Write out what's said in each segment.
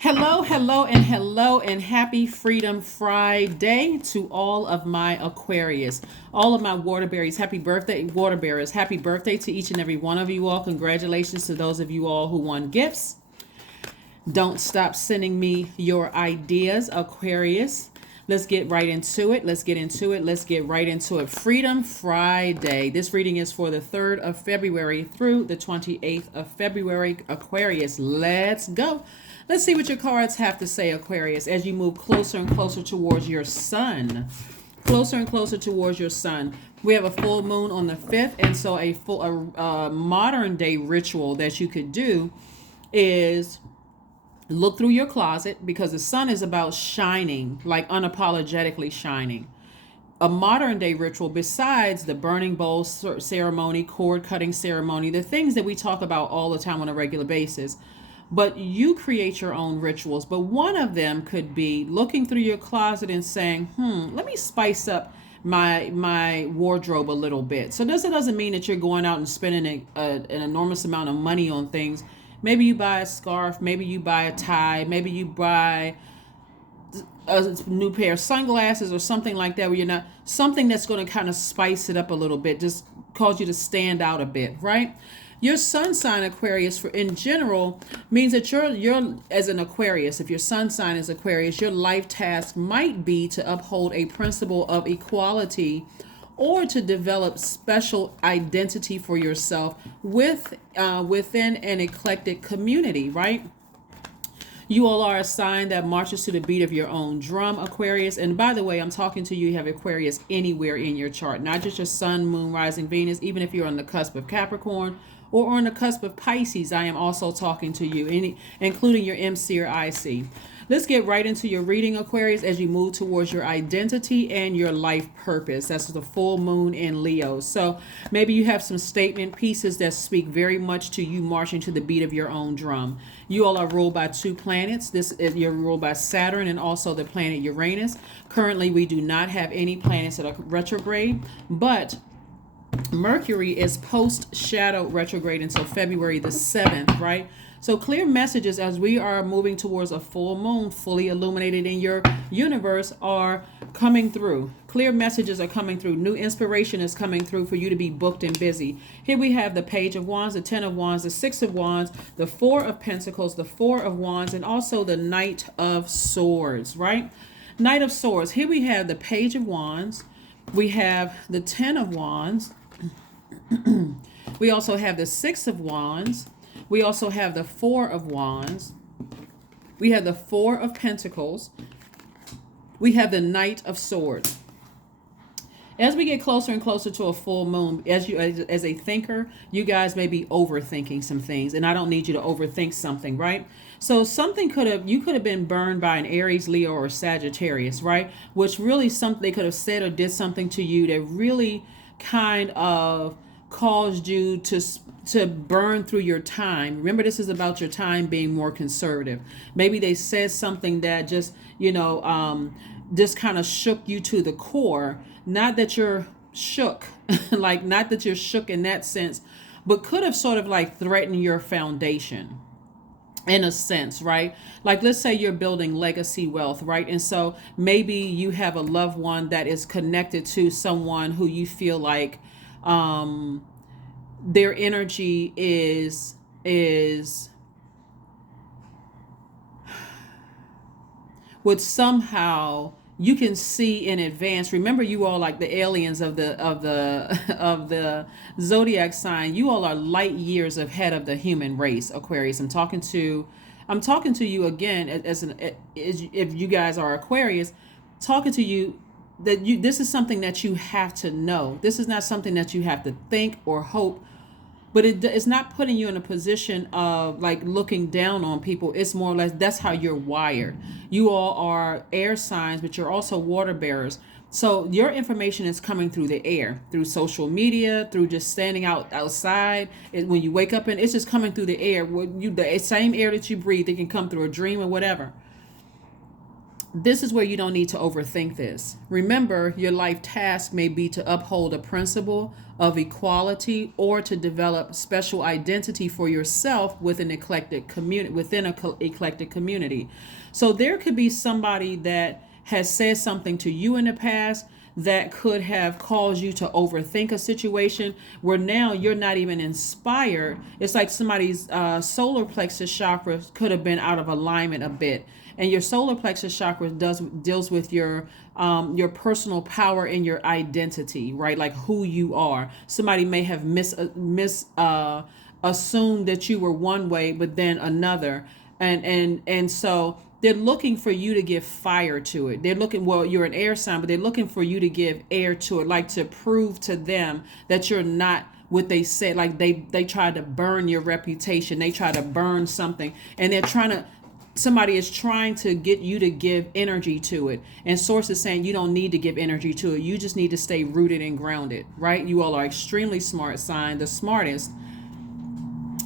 Hello, and happy Freedom Friday to all of my Aquarius, all of my water berries. Happy birthday, water bearers. Happy birthday to each and every one of you all. Congratulations to those of you all who won gifts. Don't stop sending me your ideas, Aquarius. Let's get right into it. Let's get right into it. Freedom Friday. This reading is for the 3rd of February through the 28th of February. Aquarius, let's go. Let's see what your cards have to say, Aquarius, as you move closer and closer towards your sun. Closer and closer towards your sun. We have a full moon on the 5th, and so a modern day ritual that you could do is look through your closet, because the sun is about shining, like unapologetically shining. A modern day ritual, besides the burning bowl ceremony, cord cutting ceremony, the things that we talk about all the time on a regular basis, but you create your own rituals. But one of them could be looking through your closet and saying, let me spice up my wardrobe a little bit. So this doesn't mean that you're going out and spending an enormous amount of money on things. Maybe you buy a scarf, maybe you buy a tie, maybe you buy a new pair of sunglasses or something like that, where you're not, something that's going to kind of spice it up a little bit, just cause you to stand out a bit, right? Your sun sign, Aquarius, for in general, means that you're as an Aquarius, if your sun sign is Aquarius, your life task might be to uphold a principle of equality, or to develop special identity for yourself within an eclectic community, right? You all are a sign that marches to the beat of your own drum, Aquarius. And by the way, I'm talking to you, you have Aquarius anywhere in your chart, not just your sun, moon, rising, Venus. Even if you're on the cusp of Capricorn or on the cusp of Pisces, I am also talking to you, including your MC or IC. Let's get right into your reading, Aquarius, as you move towards your identity and your life purpose. That's the full moon in Leo. So maybe you have some statement pieces that speak very much to you marching to the beat of your own drum. You all are ruled by 2 planets. You're ruled by Saturn and also the planet Uranus. Currently, we do not have any planets that are retrograde, but Mercury is post-shadow retrograde until February the 7th, right? So clear messages as we are moving towards a full moon fully illuminated in your universe are coming through. Clear messages are coming through. New inspiration is coming through for you to be booked and busy. Here we have the Page of Wands, the 10 of Wands, the 6 of Wands, the 4 of Pentacles, the 4 of Wands, and also the Knight of Swords, right? Knight of Swords. Here we have the Page of Wands. We have the 10 of Wands. We also have the 6 of Wands. We also have the 4 of Wands. We have the 4 of Pentacles. We have the Knight of Swords. As we get closer and closer to a full moon, as a thinker, you guys may be overthinking some things, and I don't need you to overthink something, right? So you could have been burned by an Aries, Leo, or Sagittarius, right? Which really they could have said or did something to you that really kind of caused you to burn through your time. Remember, this is about your time being more conservative. Maybe they said something that just just kind of shook you to the core. Not that you're shook, like not that you're shook in that sense, but could have sort of like threatened your foundation in a sense, right? Like, let's say you're building legacy wealth, right? And so maybe you have a loved one that is connected to someone who you feel like their energy is would somehow, you can see in advance. Remember, you all like the aliens of the of the Zodiac sign. You all are light years ahead of the human race, Aquarius. I'm talking to you again as if you guys are Aquarius, talking to you that this is something that you have to know. This is not something that you have to think or hope, but it's not putting you in a position of like looking down on people. It's more or less that's how you're wired. You all are air signs, but you're also water bearers. So your information is coming through the air, through social media, through just standing outside. When you wake up, and it's just coming through the air. The same air that you breathe, it can come through a dream or whatever. This is where you don't need to overthink this. Remember, your life task may be to uphold a principle of equality or to develop special identity for yourself within eclectic community. So there could be somebody that has said something to you in the past that could have caused you to overthink a situation where now you're not even inspired. It's like somebody's solar plexus chakra could have been out of alignment a bit, and your solar plexus chakra deals with your personal power and your identity, right? Like who you are. Somebody may have assumed that you were one way, but then another, and so they're looking for you to give fire to it. They're looking, well, you're an air sign, but they're looking for you to give air to it, like to prove to them that you're not what they said. Like they try to burn your reputation. They try to burn something, and somebody is trying to get you to give energy to it. And source is saying you don't need to give energy to it. You just need to stay rooted and grounded, right? You all are extremely smart sign, the smartest.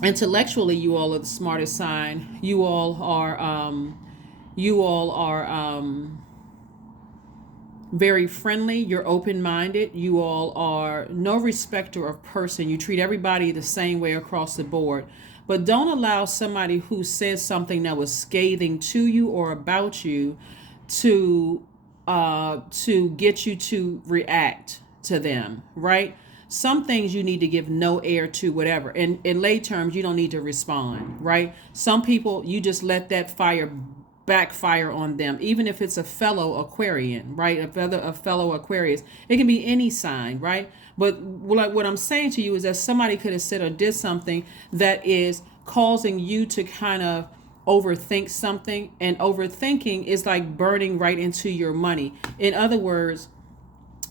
Intellectually, you all are the smartest sign. You all are very friendly. You're open-minded. You all are no respecter of person. You treat everybody the same way across the board. But don't allow somebody who says something that was scathing to you or about you to get you to react to them, right? Some things you need to give no air to, whatever. And in lay terms, you don't need to respond, right? Some people, you just let that fire backfire on them, even if it's a fellow Aquarian, right? A fellow Aquarius. It can be any sign, right? But what I'm saying to you is that somebody could have said or did something that is causing you to kind of overthink something, and overthinking is like burning right into your money. In other words,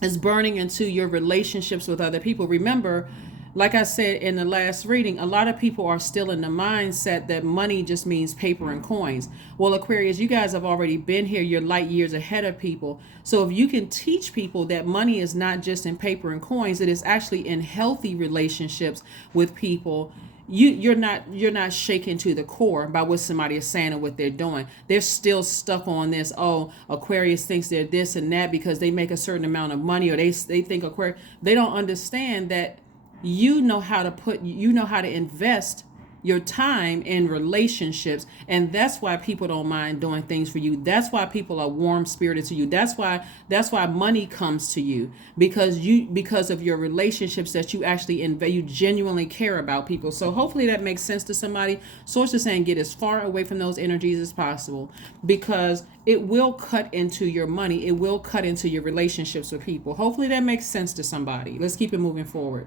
it's burning into your relationships with other people. Remember, like I said in the last reading, a lot of people are still in the mindset that money just means paper and coins. Well, Aquarius, you guys have already been here. You're light years ahead of people. So if you can teach people that money is not just in paper and coins, it is actually in healthy relationships with people, you're not shaken to the core by what somebody is saying and what they're doing. They're still stuck on this. Oh, Aquarius thinks they're this and that because they make a certain amount of money, or they think Aquarius. They don't understand that you know how to invest your time in relationships, and that's why people don't mind doing things for you. That's why people are warm spirited to you. That's why money comes to you, because of your relationships that you actually you genuinely care about people. So hopefully that makes sense to somebody. Source is saying get as far away from those energies as possible, because it will cut into your money. It will cut into your relationships with people. Hopefully that makes sense to somebody. Let's keep it moving forward.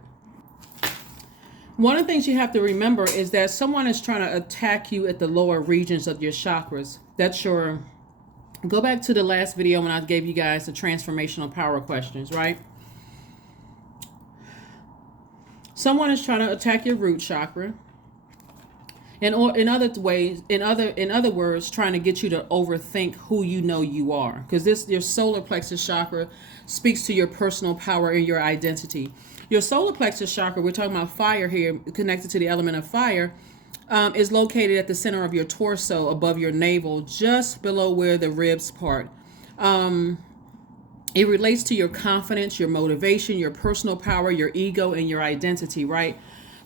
One of the things you have to remember is that someone is trying to attack you at the lower regions of your chakras. Go back to the last video when I gave you guys the transformational power questions, right? Someone is trying to attack your root chakra. And or in other words, trying to get you to overthink who you know you are. Because your solar plexus chakra speaks to your personal power and your identity. Your solar plexus chakra, we're talking about fire here, connected to the element of fire, is located at the center of your torso, above your navel, just below where the ribs part. It relates to your confidence, your motivation, your personal power, your ego, and your identity, right?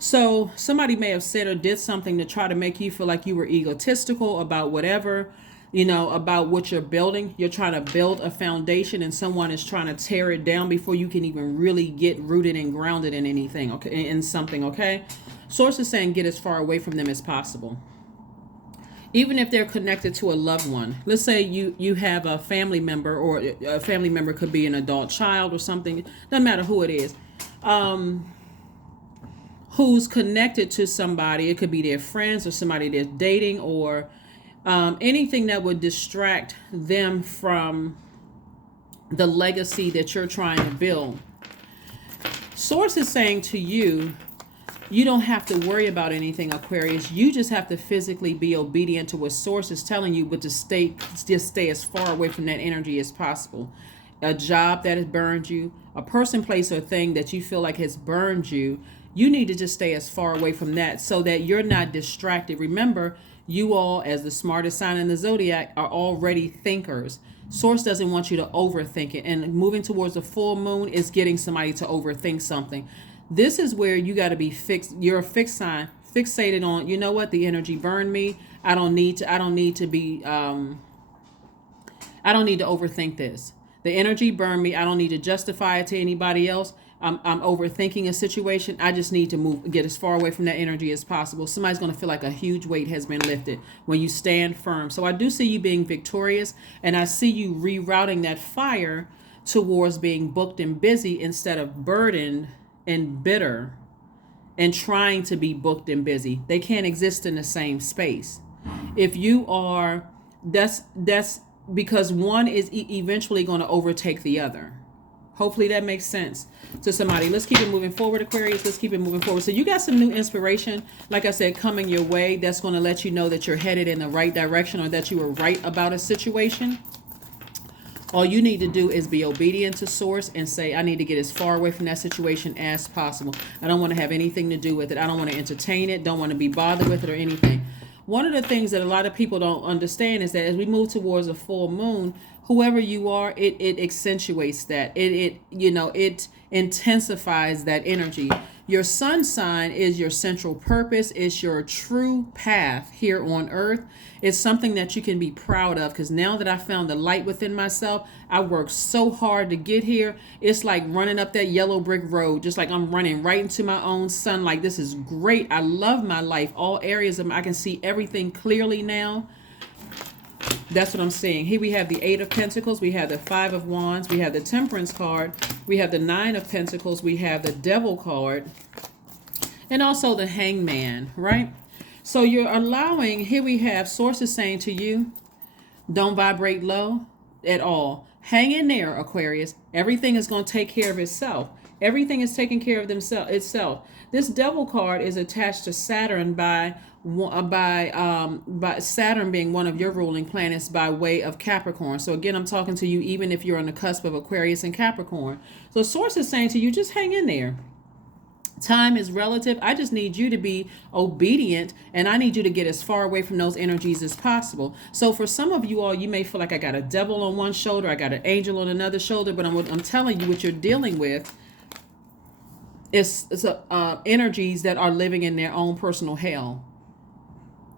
So somebody may have said or did something to try to make you feel like you were egotistical about whatever, about what you're building. You're trying to build a foundation, and someone is trying to tear it down before you can even really get rooted and grounded in anything, okay, in something, okay? Source is saying get as far away from them as possible. Even if they're connected to a loved one. Let's say you have a family member, or a family member could be an adult child or something. Doesn't matter who it is. Who's connected to somebody. It could be their friends or somebody they're dating, or anything that would distract them from the legacy that you're trying to build. Source is saying to you, you don't have to worry about anything, Aquarius. You just have to physically be obedient to what Source is telling you, but just stay as far away from that energy as possible. A job that has burned you, a person, place, or thing that you feel like has burned you, you need to just stay as far away from that so that you're not distracted. Remember, You all, as the smartest sign in the zodiac, are already thinkers. Source doesn't want you to overthink it. And moving towards the full moon is getting somebody to overthink something. This is where you got to be fixed. You're a fixed sign, fixated on, you know what, the energy burned me. I don't need to overthink this. The energy burned me. I don't need to justify it to anybody else. I'm overthinking a situation. I just need to get as far away from that energy as possible. Somebody's going to feel like a huge weight has been lifted when you stand firm. So I do see you being victorious, and I see you rerouting that fire towards being booked and busy instead of burdened and bitter and trying to be booked and busy. They can't exist in the same space. If you are, that's because one is eventually going to overtake the other. Hopefully that makes sense to somebody. Let's keep it moving forward, Aquarius. Let's keep it moving forward. So you got some new inspiration, like I said, coming your way. That's going to let you know that you're headed in the right direction, or that you were right about a situation. All you need to do is be obedient to source and say, I need to get as far away from that situation as possible. I don't want to have anything to do with it. I don't want to entertain it. Don't want to be bothered with it or anything. One of the things that a lot of people don't understand is that as we move towards a full moon, whoever you are, it accentuates that. It intensifies that energy. Your sun sign is your central purpose. It's your true path here on earth. It's something that you can be proud of, because now that I found the light within myself, I worked so hard to get here. It's like running up that yellow brick road, just like I'm running right into my own sunlight. This is great. I love my life. All areas of I can see everything clearly now. That's what I'm seeing. Here we have the 8 of Pentacles. We have the 5 of Wands. We have the Temperance card. We have the 9 of Pentacles. We have the Devil card. And also the Hangman, right? So you're allowing, here we have sources saying to you, don't vibrate low at all. Hang in there, Aquarius. Everything is going to take care of itself. Everything is taking care of itself. This Devil card is attached to Saturn by Saturn being one of your ruling planets by way of Capricorn. So again, I'm talking to you even if you're on the cusp of Aquarius and Capricorn. So source is saying to you, just hang in there. Time is relative. I just need you to be obedient, and I need you to get as far away from those energies as possible. So for some of you all, you may feel like I got a devil on one shoulder, I got an angel on another shoulder, but I'm telling you what you're dealing with is energies that are living in their own personal hell.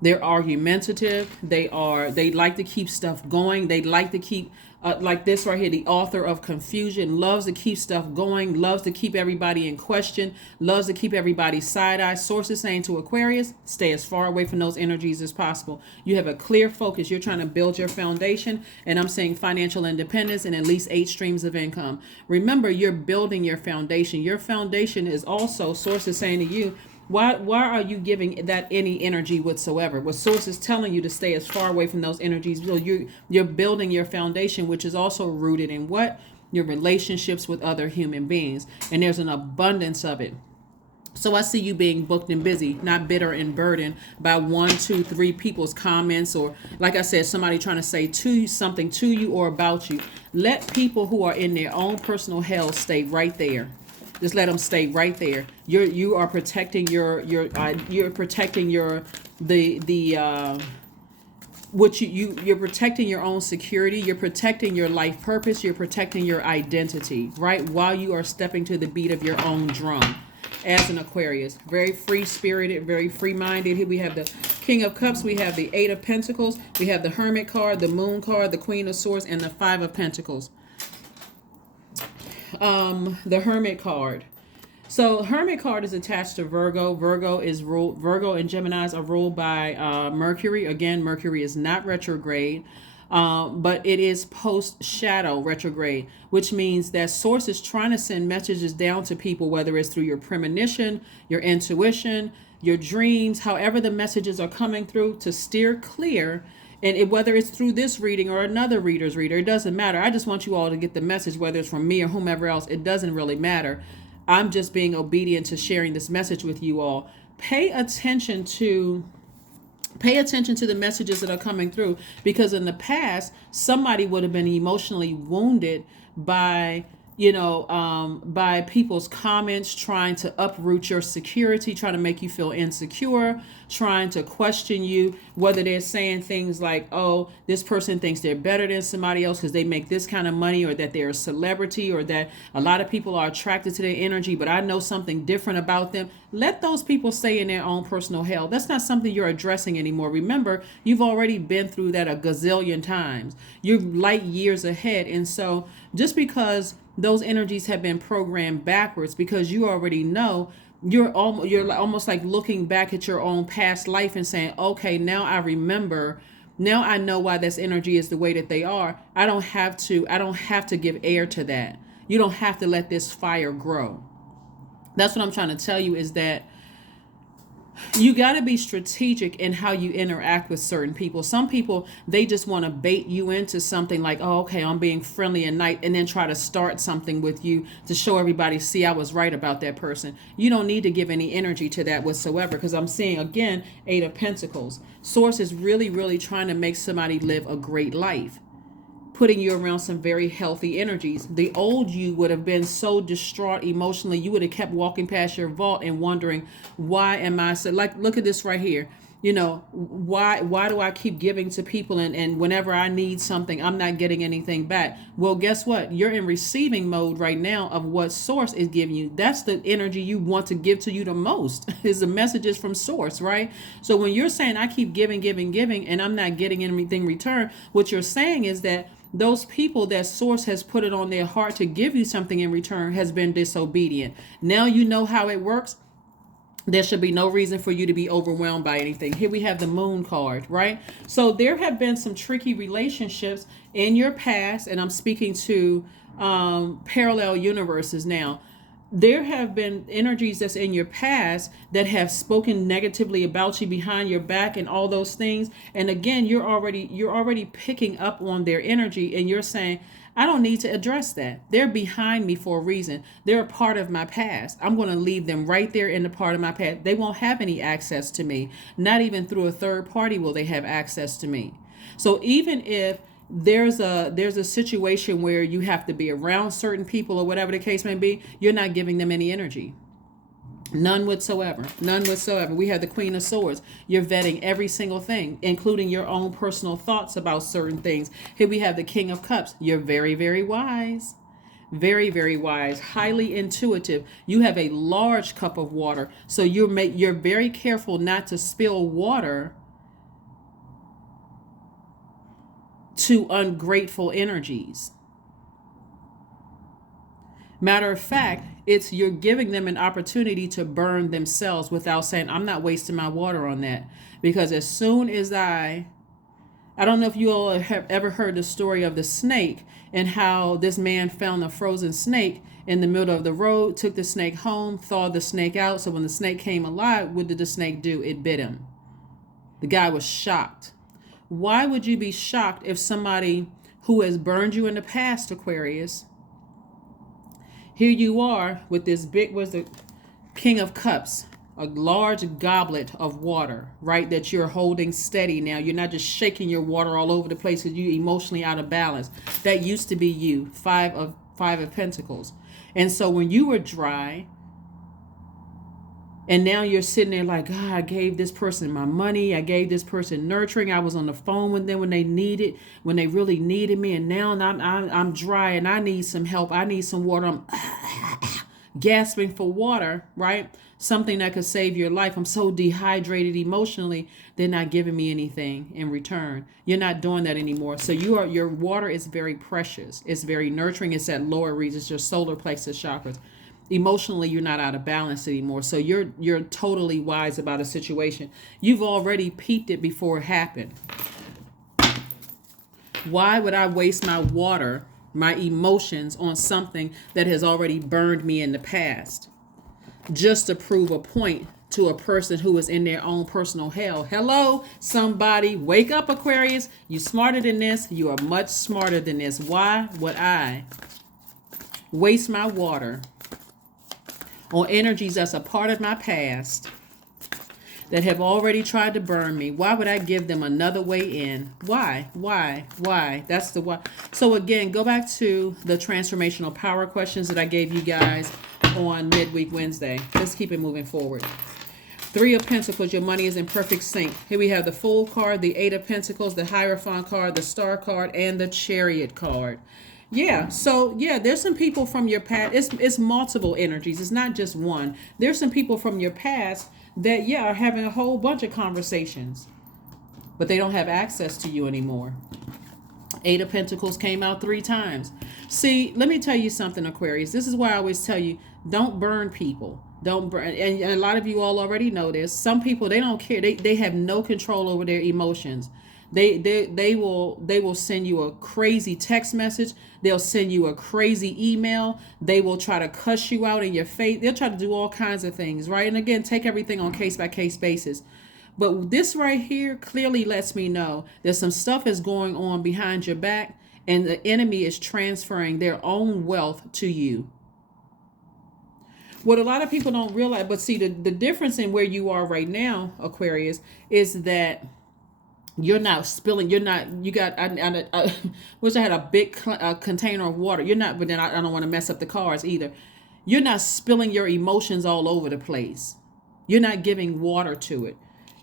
They're argumentative. They like to keep stuff going. They like to keep, like this right here, the author of confusion loves to keep stuff going, loves to keep everybody in question, loves to keep everybody side-eye. Sources saying to Aquarius, stay as far away from those energies as possible. You have a clear focus. You're trying to build your foundation, and I'm saying financial independence and at least 8 streams of income. Remember, you're building your foundation. Your foundation is also, sources saying to you, why are you giving that any energy whatsoever? What source is telling you to stay as far away from those energies. So you're building your foundation, which is also rooted in what? Your relationships with other human beings. And there's an abundance of it. So I see you being booked and busy, not bitter and burdened by 1, 2, 3 people's comments, or like I said, somebody trying to say something to you or about you. Let people who are in their own personal hell stay right there. Just let them stay right there. You are protecting you're protecting you're protecting your own security. You're protecting your life purpose. You're protecting your identity, right? While you are stepping to the beat of your own drum. As an Aquarius, very free spirited, very free minded. Here we have the King of Cups. We have the 8 of Pentacles. We have the Hermit card, the Moon card, the Queen of Swords, and the 5 of Pentacles. The Hermit card. So Hermit card is attached to Virgo. Virgo and Geminis are ruled by Mercury. Again, Mercury is not retrograde, but it is post shadow retrograde, which means that source is trying to send messages down to people, whether it's through your premonition, your intuition, your dreams, however the messages are coming through, to steer clear. And whether it's through this reading or another reader's reader, it doesn't matter. I just want you all to get the message, whether it's from me or whomever else. It doesn't really matter. I'm just being obedient to sharing this message with you all. Pay attention to the messages that are coming through, because in the past, somebody would have been emotionally wounded by by people's comments, trying to uproot your security, trying to make you feel insecure, trying to question you, whether they're saying things like, oh, this person thinks they're better than somebody else because they make this kind of money, or that they're a celebrity, or that a lot of people are attracted to their energy, but I know something different about them. Let those people stay in their own personal hell. That's not something you're addressing anymore. Remember, you've already been through that a gazillion times. You're light years ahead. And so just because those energies have been programmed backwards, because you already know, you're almost like looking back at your own past life and saying, okay, now I remember, now I know why this energy is the way that they are. I don't have to give air to that. You don't have to let this fire grow. That's what I'm trying to tell you, is that you got to be strategic in how you interact with certain people. Some people, they just want to bait you into something like, oh, okay, I'm being friendly and nice, and then try to start something with you to show everybody, see, I was right about that person. You don't need to give any energy to that whatsoever, because I'm seeing, again, 8 of Pentacles. Source is really, really trying to make somebody live a great life, putting you around some very healthy energies. The old you would have been so distraught emotionally, you would have kept walking past your vault and wondering, why am I so, like, look at this right here. Why do I keep giving to people, and whenever I need something, I'm not getting anything back? Well, guess what? You're in receiving mode right now of what Source is giving you. That's the energy you want to give to you the most, is the messages from Source, right? So when you're saying, I keep giving, and I'm not getting anything in return, what you're saying is that those people that Source has put it on their heart to give you something in return has been disobedient. Now you know how it works. There should be no reason for you to be overwhelmed by anything. Here we have the Moon card, right? So there have been some tricky relationships in your past, and I'm speaking to parallel universes now. There have been energies that's in your past that have spoken negatively about you behind your back and all those things. And again, you're already picking up on their energy, and you're saying, I don't need to address that. They're behind me for a reason. They're a part of my past. I'm going to leave them right there in the part of my past. They won't have any access to me. Not even through a third party will they have access to me. So even if there's a situation where you have to be around certain people or whatever the case may be, you're not giving them any energy. None whatsoever. None whatsoever. We have the Queen of Swords. You're vetting every single thing, including your own personal thoughts about certain things. Here we have the King of Cups. You're very, very wise. Very, very wise. Highly intuitive. You have a large cup of water. So you're very careful not to spill water to ungrateful energies. Matter of fact, you're giving them an opportunity to burn themselves without saying, I'm not wasting my water on that. Because as soon as I don't know if you all have ever heard the story of the snake, and how this man found a frozen snake in the middle of the road, took the snake home, thawed the snake out. So when the snake came alive, what did the snake do? It bit him. The guy was shocked. Why would you be shocked if somebody who has burned you in the past, Aquarius, here you are with this was the King of Cups, a large goblet of water, right? That you're holding steady now. You're not just shaking your water all over the place because you're emotionally out of balance. That used to be you, Five of Pentacles. And so when you were dry, and now you're sitting there like, God, I gave this person my money. I gave this person nurturing. I was on the phone with them when they really needed me. And now I'm dry and I need some help. I need some water. I'm gasping for water, right? Something that could save your life. I'm so dehydrated emotionally. They're not giving me anything in return. You're not doing that anymore. So your water is very precious. It's very nurturing. It's at lower regions, your solar plexus chakras. Emotionally, you're not out of balance anymore. So you're totally wise about a situation. You've already peeped it before it happened. Why would I waste my water, my emotions, on something that has already burned me in the past, just to prove a point to a person who is in their own personal hell? Hello, somebody, wake up, Aquarius. You're smarter than this. You are much smarter than this. Why would I waste my water on energies that's a part of my past, that have already tried to burn me. Why would I give them another way in? Why? That's the why. So again, go back to the transformational power questions that I gave you guys on midweek Wednesday. Let's keep it moving forward. Three of Pentacles, your money is in perfect sync. Here we have the Fool card, the Eight of Pentacles, the Hierophant card, the Star card, and the Chariot card. Yeah, so yeah, there's some people from your past. It's multiple energies. It's not just one. There's some people from your past that, yeah, are having a whole bunch of conversations, but they don't have access to you anymore. Eight of Pentacles came out 3 times. See, let me tell you something, Aquarius. This is why I always tell you, don't burn people. Don't burn. And a lot of you all already know this. Some people, they don't care. They have no control over their emotions. They will send you a crazy text message. They'll send you a crazy email. They will try to cuss you out in your face. They'll try to do all kinds of things, right? And again, take everything on case by case basis. But this right here clearly lets me know that some stuff is going on behind your back, and the enemy is transferring their own wealth to you. What a lot of people don't realize, but see, the difference in where you are right now, Aquarius, is that you're not spilling. You're not. You got. I wish I had a big container of water. You're not. But then I don't want to mess up the cards either. You're not spilling your emotions all over the place. You're not giving water to it.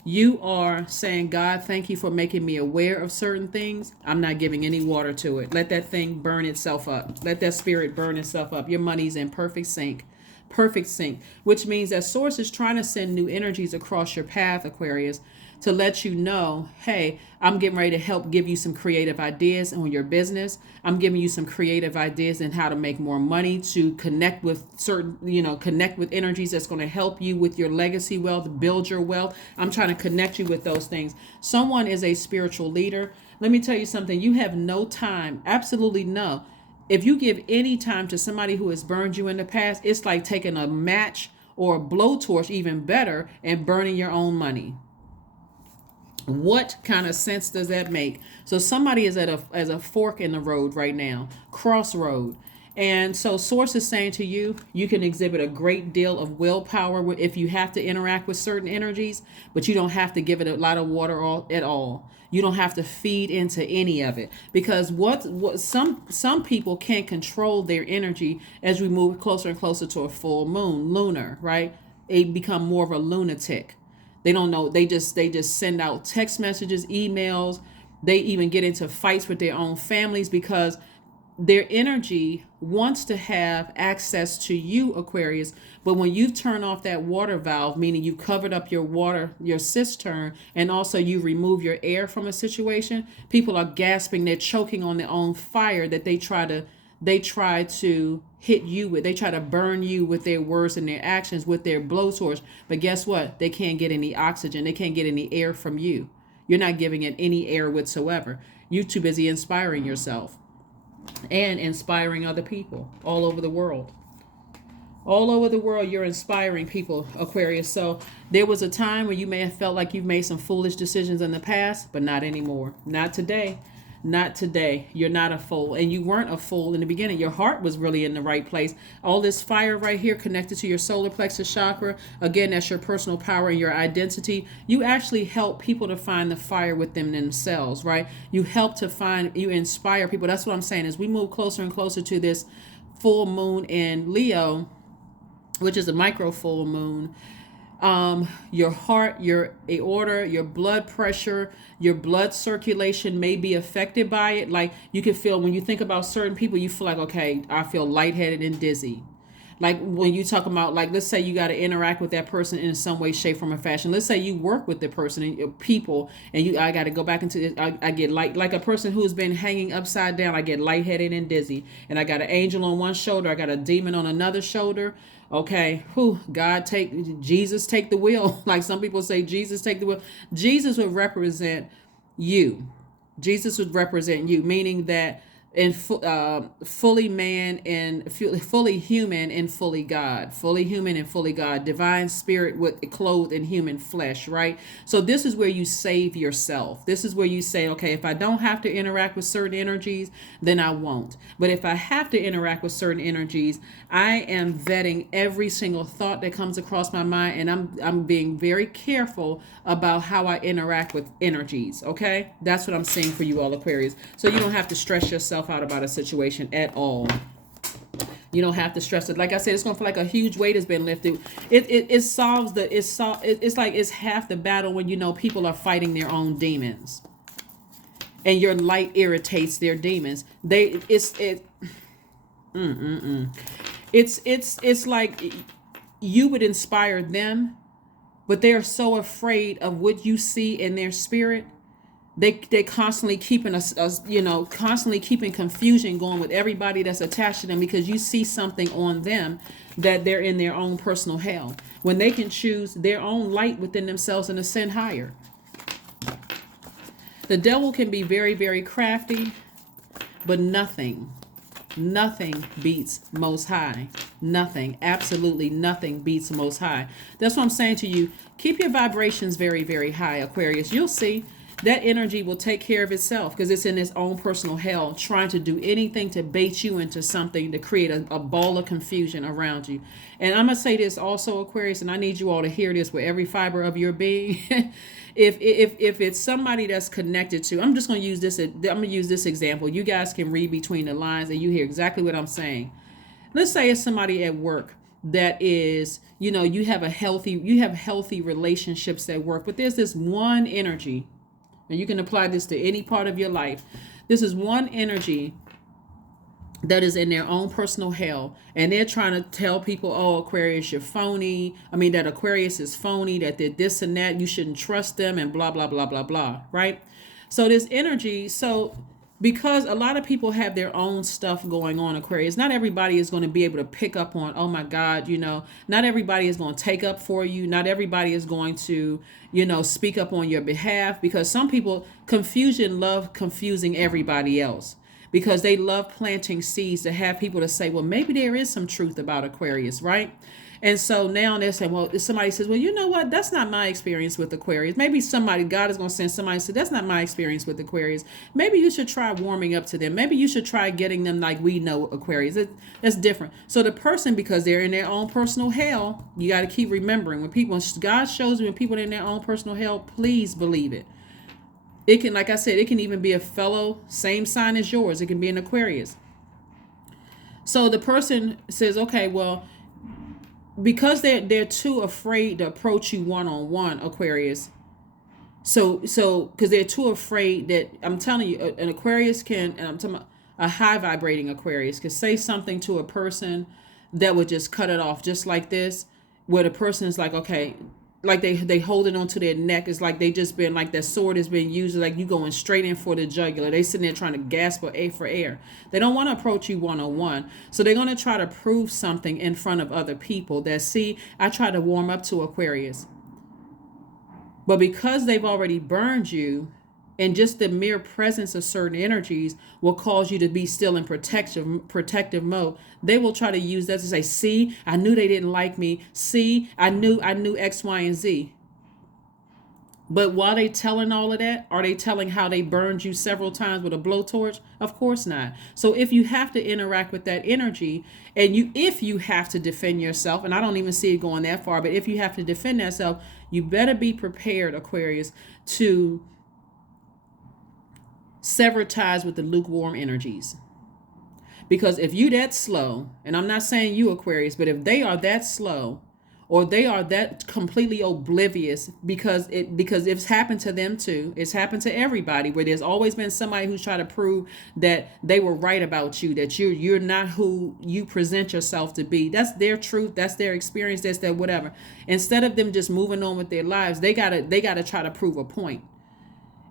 You are saying, God, thank you for making me aware of certain things. I'm not giving any water to it. Let that thing burn itself up. Let that spirit burn itself up. Your money's in perfect sync. Perfect sync, which means that source is trying to send new energies across your path, Aquarius, to let you know, hey, I'm getting ready to help give you some creative ideas on your business. I'm giving you some creative ideas in how to make more money, to connect with connect with energies that's going to help you with your legacy wealth, build your wealth. I'm trying to connect you with those things. Someone is a spiritual leader. Let me tell you something. You have no time, absolutely no. If you give any time to somebody who has burned you in the past, it's like taking a match or a blowtorch, even better, and burning your own money. What kind of sense does that make? So somebody is at a fork in the road right now, crossroad. And so source is saying to you, you can exhibit a great deal of willpower if you have to interact with certain energies, but you don't have to give it a lot of water at all. You don't have to feed into any of it, because what some people can't control their energy as we move closer and closer to a full moon, lunar, right? They become more of a lunatic. They don't know. They just send out text messages, emails. They even get into fights with their own families because their energy wants to have access to you, Aquarius, but when you turn off that water valve, meaning you covered up your water, your cistern, and also you remove your air from a situation, people are gasping, they're choking on their own fire that they try to hit you with. They try to burn you with their words and their actions, with their blowtorch. But guess what? They can't get any oxygen. They can't get any air from you. You're not giving it any air whatsoever. You're too busy inspiring yourself and inspiring other people all over the world. All over the world, you're inspiring people, Aquarius. So there was a time where you may have felt like you've made some foolish decisions in the past, but not anymore. Not today. Not today. You're not a fool. And you weren't a fool in the beginning. Your heart was really in the right place. All this fire right here connected to your solar plexus chakra. Again, that's your personal power and your identity. You actually help people to find the fire within themselves, right? You inspire people. That's what I'm saying. As we move closer and closer to this full moon in Leo, which is a micro full moon, your heart, your aorta, your blood pressure, your blood circulation may be affected by it. Like you can feel when you think about certain people, you feel like, okay, I feel lightheaded and dizzy. Like when you talk about, like, let's say you got to interact with that person in some way, shape, form, or fashion. Let's say you work with the person and people, and I got to go back into it. I get like a person who's been hanging upside down. I get lightheaded and dizzy, and I got an angel on one shoulder. I got a demon on another shoulder. Okay, Jesus take the wheel. Like some people say, Jesus take the wheel. Jesus would represent you. Jesus would represent you, meaning that and fully man and fully human and fully God, fully human and fully God, divine spirit with clothed in human flesh, right? So this is where you save yourself. This is where you say, okay, if I don't have to interact with certain energies, then I won't. But if I have to interact with certain energies, I am vetting every single thought that comes across my mind, and I'm being very careful about how I interact with energies. Okay, that's what I'm saying for you all Aquarius. So you don't have to stress yourself out about a situation at all. You don't have to stress it. Like I said, it's gonna feel like a huge weight has been lifted. It solves the it's like it's half the battle when you know people are fighting their own demons, and your light irritates their demons. It's like you would inspire them, but they're so afraid of what you see in their spirit. They constantly keeping us constantly keeping confusion going with everybody that's attached to them, because you see something on them that they're in their own personal hell, when they can choose their own light within themselves and ascend higher. The devil can be very, very crafty, but nothing beats Most High. Nothing, absolutely nothing beats Most High. That's what I'm saying to you. Keep your vibrations very, very high, Aquarius. You'll see that energy will take care of itself, because it's in its own personal hell, trying to do anything to bait you into something, to create a ball of confusion around you. And I'm going to say this also, Aquarius, and I need you all to hear this with every fiber of your being. If it's somebody that's connected to, I'm just going to use this. I'm going to use this example. You guys can read between the lines and you hear exactly what I'm saying. Let's say it's somebody at work that is, you have healthy relationships at work, but there's this one energy, and you can apply this to any part of your life. This is one energy that is in their own personal hell, and they're trying to tell people, oh, Aquarius, you're phony. That Aquarius is phony, that they're this and that, you shouldn't trust them, and blah, blah, blah, blah, blah, right? So this energy, because a lot of people have their own stuff going on, Aquarius, not everybody is going to be able to pick up on, oh my God, not everybody is going to take up for you. Not everybody is going to, speak up on your behalf, because some people, confusion, love confusing everybody else, because they love planting seeds to have people to say, well, maybe there is some truth about Aquarius, right? And so now they're saying, well, if somebody says, well, you know what? That's not my experience with Aquarius. Maybe God is going to send somebody to say, that's not my experience with Aquarius. Maybe you should try warming up to them. Maybe you should try getting them like we know Aquarius. That's different. So the person, because they're in their own personal hell, you got to keep remembering, when God shows you when people are in their own personal hell, please believe it. It can, like I said, it can even be a fellow, same sign as yours. It can be an Aquarius. So the person says, okay, well, because they're too afraid to approach you one-on-one, Aquarius. So because they're too afraid, that I'm telling you, an Aquarius can, and I'm talking about a high vibrating Aquarius, could say something to a person that would just cut it off just like this, where the person is like, okay, like they hold it onto their neck. It's like they just been, like that sword has been used, like you going straight in for the jugular. They sitting there trying to gasp for air. They don't want to approach you one-on-one. So they're going to try to prove something in front of other people, that, see, I try to warm up to Aquarius. But because they've already burned you, and just the mere presence of certain energies will cause you to be still in protective mode, they will try to use that to say, see, I knew they didn't like me. See, I knew X, Y, and Z. But while they telling all of that, are they telling how they burned you several times with a blowtorch? Of course not. So if you have to interact with that energy, and if you have to defend yourself, and I don't even see it going that far, but if you have to defend yourself, you better be prepared, Aquarius, to sever ties with the lukewarm energies. Because if you that slow, and I'm not saying you, Aquarius, but if they are that slow, or they are that completely oblivious, because it's happened to them too. It's happened to everybody, where there's always been somebody who's trying to prove that they were right about you, that you're not who you present yourself to be. That's their truth. That's their experience. That's their whatever. Instead of them just moving on with their lives, they gotta try to prove a point.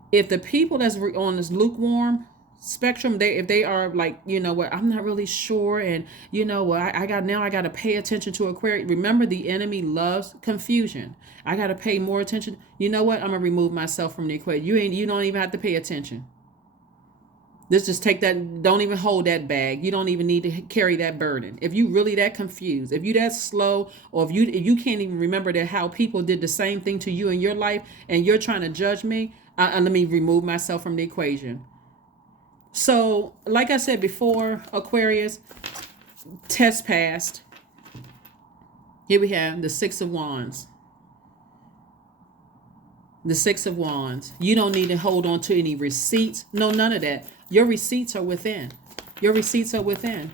If the people that's on this lukewarm spectrum, if they are like, I'm not really sure, and I got to pay attention to Aquarius. Remember, the enemy loves confusion. I got to pay more attention. I'm gonna remove myself from the equation. You don't even have to pay attention. Let's just take that. Don't even hold that bag. You don't even need to carry that burden. If you really that confused, if you that slow, or if you can't even remember that how people did the same thing to you in your life, and you're trying to judge me, let me remove myself from the equation. So, like I said before, Aquarius, test passed. Here we have the Six of Wands. The Six of Wands. You don't need to hold on to any receipts. No, none of that. Your receipts are within. Your receipts are within.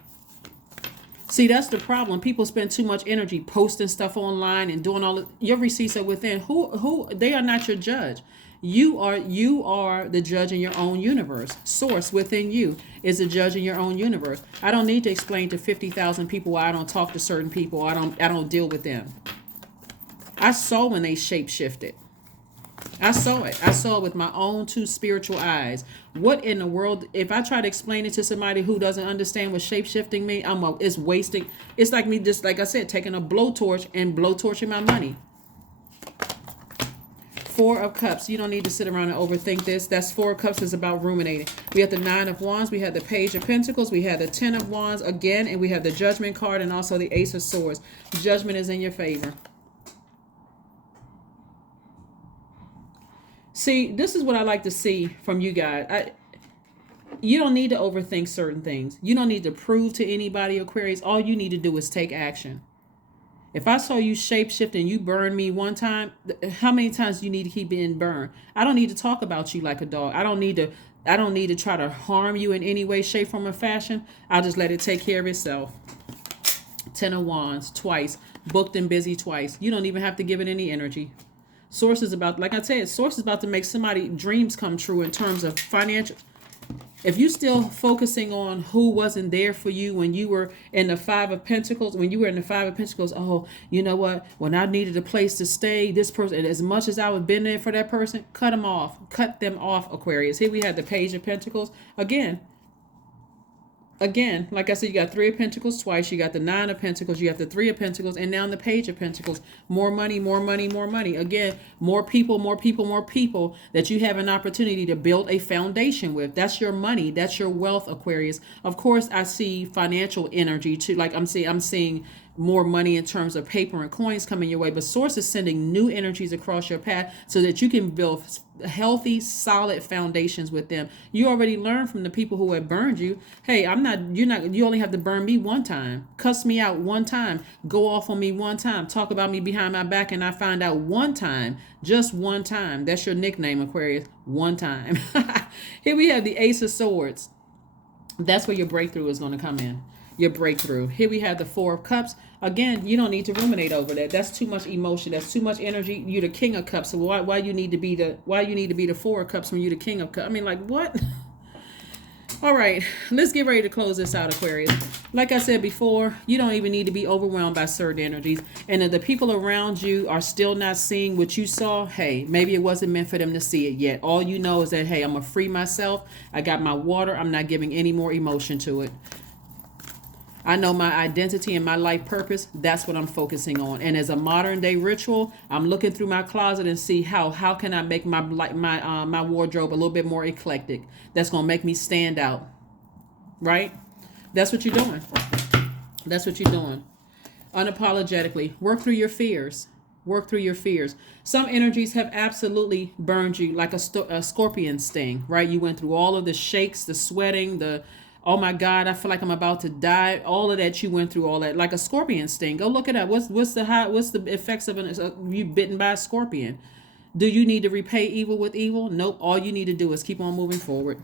See, that's the problem. People spend too much energy posting stuff online and doing all of, your receipts are within. Who they are not your judge. You are the judge in your own universe. Source within you is the judge in your own universe. I don't need to explain to 50,000 people why I don't talk to certain people. I don't deal with them. I saw when they shape shifted. I saw it. I saw it with my own two spiritual eyes. What in the world? If I try to explain it to somebody who doesn't understand what shape shifting means, it's wasting. It's like me, just like I said, taking a blowtorch and blowtorching my money. Four of Cups. You don't need to sit around and overthink this. That's Four of Cups is about ruminating. We have the Nine of Wands. We have the Page of Pentacles. We have the Ten of Wands again, and we have the Judgment card and also the Ace of Swords. Judgment is in your favor. See, this is what I like to see from you guys. You don't need to overthink certain things. You don't need to prove to anybody, Aquarius. All you need to do is take action. If I saw you shapeshift and you burn me one time, how many times do you need to keep being burned? I don't need to talk about you like a dog. I don't need to try to harm you in any way, shape, form, or fashion. I'll just let it take care of itself. Ten of Wands, twice. Booked and busy twice. You don't even have to give it any energy. Source is about, like I said, Source is about to make somebody dreams come true in terms of financial. If you still focusing on who wasn't there for you when you were in the Five of Pentacles, oh, you know what? When I needed a place to stay, this person, and as much as I would have been there for that person, cut them off. Cut them off, Aquarius. Here we had the Page of Pentacles. Again, like I said, you got Three of Pentacles twice. You got the Nine of Pentacles. You got the Three of Pentacles. And now the Page of Pentacles. More money, more money, more money. Again, more people that you have an opportunity to build a foundation with. That's your money. That's your wealth, Aquarius. Of course, I see financial energy too. Like I'm seeing more money in terms of paper and coins coming your way. But Source is sending new energies across your path so that you can build healthy, solid foundations with them. You already learned from the people who have burned you. Hey, you only have to burn me one time. Cuss me out one time. Go off on me one time. Talk about me behind my back and I find out one time. Just one time. That's your nickname, Aquarius. One time. Here we have the Ace of Swords. That's where your breakthrough is going to come in. Your breakthrough. Here we have the Four of Cups. Again, you don't need to ruminate over that. That's too much emotion. That's too much energy. You're the King of Cups. So why you need to be the Four of Cups when you're the King of Cups? I mean, like, what? All right, let's get ready to close this out, Aquarius. Like I said before, you don't even need to be overwhelmed by certain energies. And if the people around you are still not seeing what you saw, hey, maybe it wasn't meant for them to see it yet. All you know is that, hey, I'm going to free myself. I got my water. I'm not giving any more emotion to it. I know my identity and my life purpose. That's what I'm focusing on. And as a modern day ritual, I'm looking through my closet and see how can I make my wardrobe a little bit more eclectic. That's going to make me stand out. Right? That's what you're doing. That's what you're doing. Unapologetically. Work through your fears. Work through your fears. Some energies have absolutely burned you like a scorpion sting, right? You went through all of the shakes, the sweating, oh my God, I feel like I'm about to die. All of that, you went through all that, like a scorpion sting. Go look it up. What's the effects of you bitten by a scorpion? Do you need to repay evil with evil? Nope. All you need to do is keep on moving forward.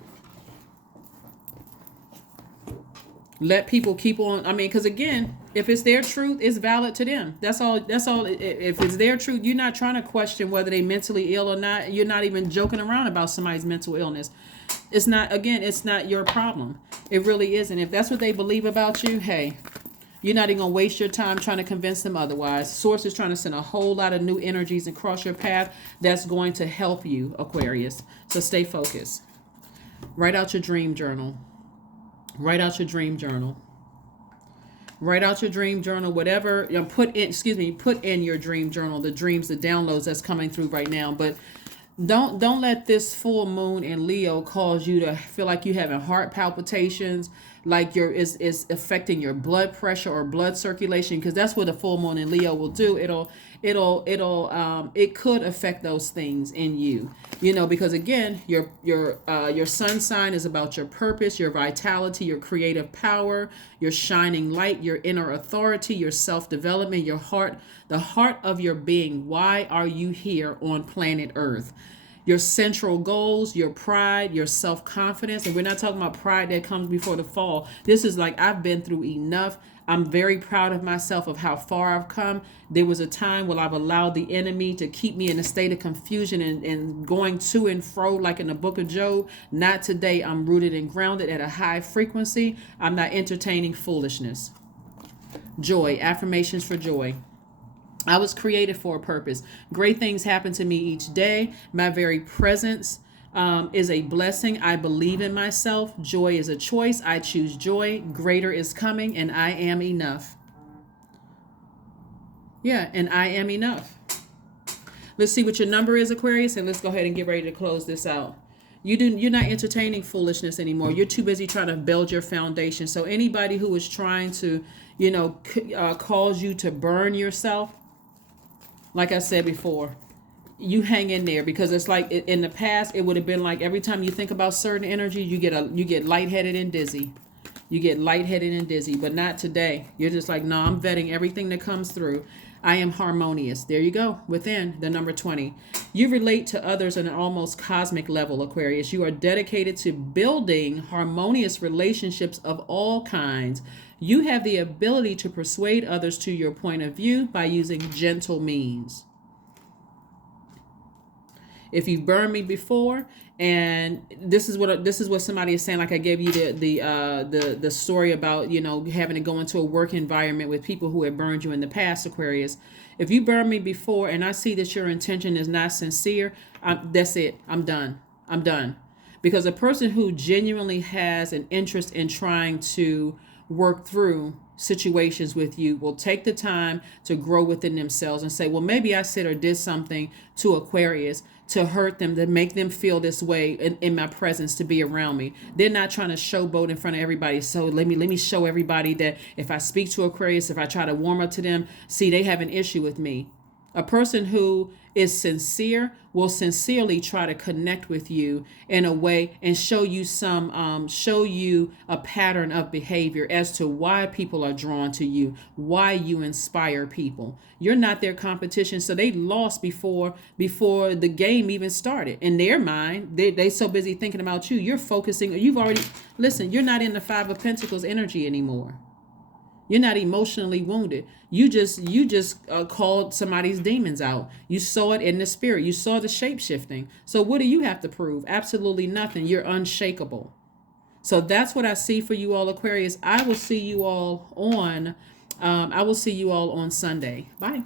Let people keep on. I mean, because again, if it's their truth, it's valid to them. That's all. If it's their truth, you're not trying to question whether they're mentally ill or not. You're not even joking around about somebody's mental illness. It's not your problem. It really isn't. If that's what they believe about you, hey, you're not even going to waste your time trying to convince them otherwise. Source is trying to send a whole lot of new energies across your path that's going to help you, Aquarius. So stay focused. Write out your dream journal. Write out your dream journal. Write out your dream journal, whatever, put in your dream journal, the dreams, the downloads that's coming through right now. But Don't let this full moon in Leo cause you to feel like you having heart palpitations, like your is affecting your blood pressure or blood circulation, because that's what a full moon in Leo will do. It could affect those things in you. Because again, your sun sign is about your purpose, your vitality, your creative power, your shining light, your inner authority, your self-development, your heart, the heart of your being. Why are you here on planet Earth? Your central goals, your pride, your self-confidence. And we're not talking about pride that comes before the fall. This is like, I've been through enough. I'm very proud of myself of how far I've come. There was a time when I've allowed the enemy to keep me in a state of confusion and going to and fro like in the book of Job. Not today. I'm rooted and grounded at a high frequency. I'm not entertaining foolishness. Joy, affirmations for joy. I was created for a purpose. Great things happen to me each day. My very presence is a blessing. I believe in myself. Joy is a choice. I choose joy. Greater is coming, and I am enough. Yeah, and I am enough. Let's see what your number is, Aquarius, and let's go ahead and get ready to close this out. You're not entertaining foolishness anymore. You're too busy trying to build your foundation. So anybody who is trying to, cause you to burn yourself, like I said before, you hang in there, because it's like in the past, it would have been like every time you think about certain energy, you get lightheaded and dizzy. You get lightheaded and dizzy, but not today. You're just like, no, I'm vetting everything that comes through. I am harmonious. There you go. Within the number 20. You relate to others on an almost cosmic level, Aquarius. You are dedicated to building harmonious relationships of all kinds. You have the ability to persuade others to your point of view by using gentle means. If you've burned me before, and this is what somebody is saying, like I gave you the story about having to go into a work environment with people who have burned you in the past, Aquarius. If you burned me before and I see that your intention is not sincere, that's it. I'm done. Because a person who genuinely has an interest in trying to work through situations with you will take the time to grow within themselves and say, well, maybe I said or did something to Aquarius to hurt them, to make them feel this way in my presence, to be around me. They're not trying to showboat in front of everybody. So let me show everybody that if I speak to Aquarius, if I try to warm up to them, see, they have an issue with me. A person who is sincere will sincerely try to connect with you in a way and show you a pattern of behavior as to why people are drawn to you, why you inspire people. You're not their competition, so they lost before the game even started. In their mind, they so busy thinking about you. You're focusing. You're not in the Five of Pentacles energy anymore. You're not emotionally wounded. You just called somebody's demons out. You saw it in the spirit. You saw the shape shifting. So what do you have to prove? Absolutely nothing. You're unshakable. So that's what I see for you all, Aquarius. I will see you all on Sunday. Bye.